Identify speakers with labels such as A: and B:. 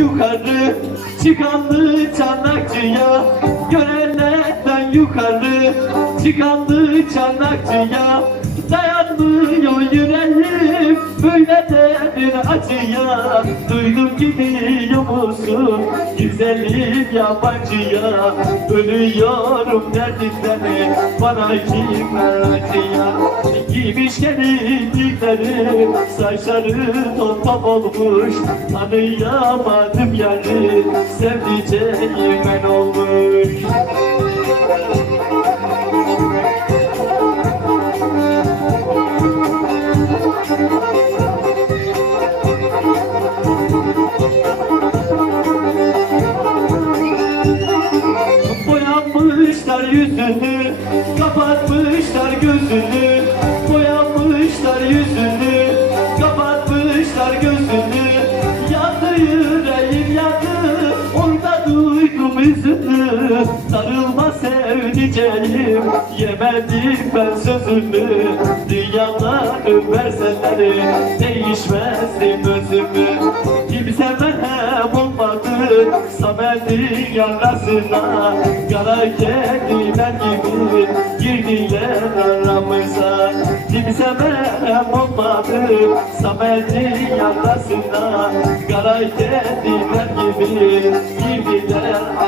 A: yukarı Çıkandı çanakçıya. Görenlerden yukarı Çıkandı çanakçıya. Dayanmıyor yüreğim Böyle derin acıya. Duydum gidiyor musun Güzelim yabancıya Ölüyorum derdinden Bana kimler acıya Giymiş gelinlikleri Saçları top top olmuş. Tanıyamadım yani Sevdiceğim ben olmuş Boyanmışlar yüzünü Kapatmışlar gözünü Boyanmışlar yüzünü Kapatmışlar gözünü. Yandı yüreğim yandı Orada duydum yüzünü Sarılma sevdiceğim Yemedim ben sözümü Dünyaları verseler Değişmezdim özümü. Kimse Samet'in yarasına Kara kediler gibi Girdiler aramıza Kimse merhem olmadı. Samet'in yarasına Kara kediler gibi Girdiler